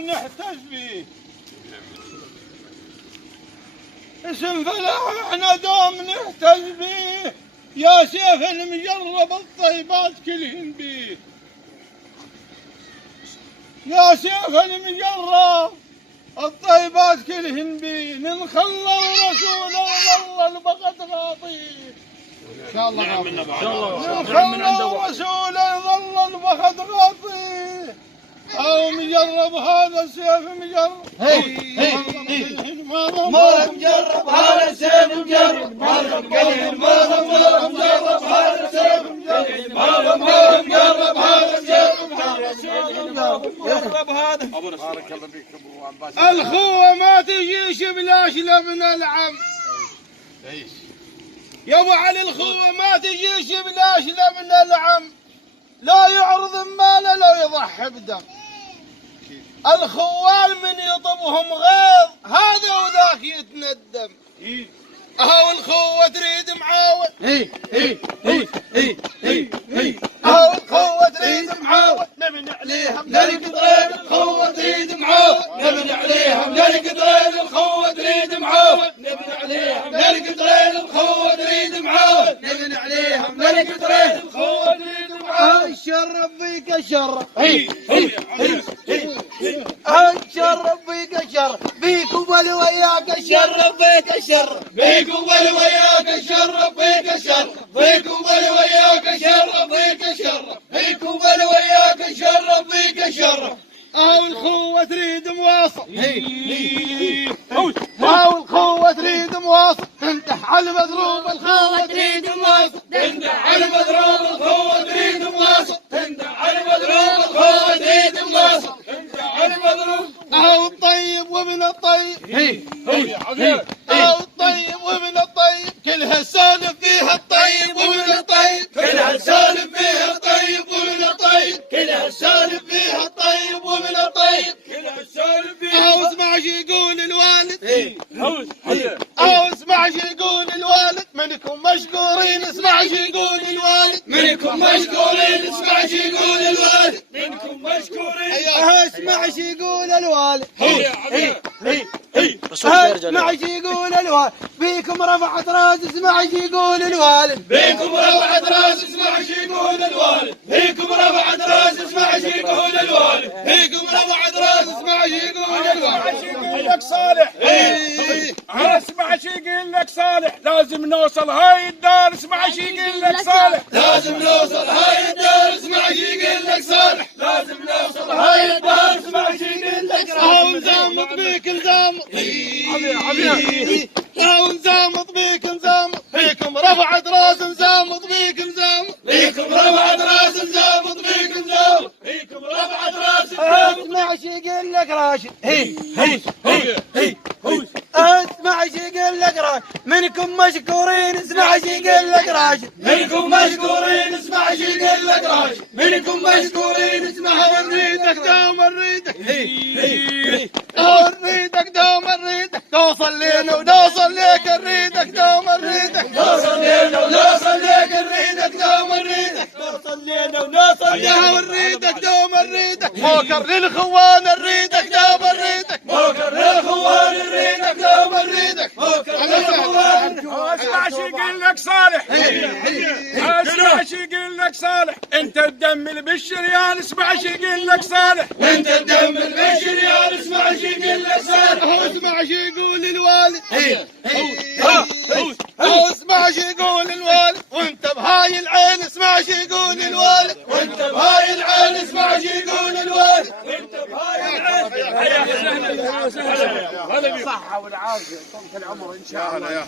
دام نحتج به، اسم فلاح احنا دام نحتج به، يا سيف المجرب الطيبات كلهن بيه، يا سيف المجرب الطيبات كلهن بيه، ننخلى ورسول الله البغد غاطيه، ان شاء الله ننخلى ورسول الله البغد غاطيه، او مجرب هذا السيف مجرب، ما مجرب هذا السيف مجرب، ما مجرب هذا السيف مجرب، ما مجرب هذا السيف مجرب هذا. بارك الله فيك ابو عباس. الخوه ما تجيش بلاش لابن العم، يا ابو علي الخوه ما تجيش بلاش لابن العم، لا يعرض ماله لو يضحي بدم، الخوال من يطبهم غيظ هذا وذاك يتندم، اهو الخوه تريد معاون، اهو الخوه تريد معاون، نبني عليها ملك طريد، الخوه تريد معاون، نبني عليها ملك طريد، الخوه تريد معاون، نبني عليها ملك طريد، الخوه تريد معاون، نبني عليها ملك طريد، الخوه تريد معاون. شرف فيك الشرف، الشرف فيك الشرف، بيك وبل وياك الشرف فيك الشرف، بيك وبل وياك الشرف فيك الشرف، بيك وبل وياك الشرف فيك الشرف، بيك وبل وياك الشرف فيك الشرف. أو الخوة تريد مواصل، أو الخوة تريد مواصل، تنتح على المضروب الخوة تريد مواصل، تنتح على المضروب الخوة تريد مواصل، تنتح على المضروب الخوة تريد مواصل، تنتح على المضروب. أو الطيب وابن الطيب، أو الطيب وابن الطيب، كلها سالف فيها الطيب وابن الطيب، كلها سالف فيها الطيب وابن الطيب، كلها سالف فيها الطيب وابن الطيب، كلها سالف فيها. أو اسمع شو يقول الوالد، أو اسمع شو يقول الوالد، منكم مشكورين اسمع شو يقول الوالد، منكم مشكورين اسمع شو يقول الوالد، منكم مشكورين. اسمع شو يقول الوالد، اسمع شو يقول الوالد، بيكم رفعت راس اسمع شو يقول الوالد، بيكم رفعت راس اسمع شو يقول الوالد، بيكم رفعت راس اسمع شو يقول الوالد، بيكم رفعت راس اسمع شو يقول الوالد. يقول لك صالح، اسمع شو يقول لك صالح، لازم نوصل هاي الدار، اسمع شو يقول لك صالح، لازم نوصل هاي الدار، اسمع شو يقول لك صالح، لازم نوصل هاي الدار، اسمع شو يقول لك صالح. نزامط بيك نزامط، نزامط بيك نزامط، بيكم رفعت راس نزامط بيك نزامط، بيكم رفعت راس نزامط بيك نزامط، بيكم رفعت راس. اسمع شو يقول لك راشد، اسمع شو يقول لك راشد، منكم مشكورين اسمع شو يقول لك راشد، منكم مشكورين اسمع شو يقول لك راشد، منكم مشكورين اسمع. نريدك دوم نريدك، نريدك دوم نريدك، توصل لينا ونوصل ليك نريدك دوم نريدك، نوصل لينا ونوصل ليك نريدك دوم نريدك، نوصل لينا ونوصل ليك نريدك دوم نريدك، موكر للخوان نريدك دوم نريدك، موكر للخوان نريدك دوم نريدك، موكر للخوان. اسمع شو يقول لك صالح، اسمع شو يقول لك صالح، انت الدم اللي بالشريان، اسمع شو يقول لك صالح، انت الدم اللي بالشريان، اسمع شو يقول لك صالح. اسمع شو يقول الوالد، اسمع شو يقول الوالد، وانت بهاي العين اسمع شو يقول الوالد، وانت بهاي العين اسمع شو يقول الوالد، وانت بهاي العين. يا سهلا. الصحة والعافية طول العمر ان شاء الله.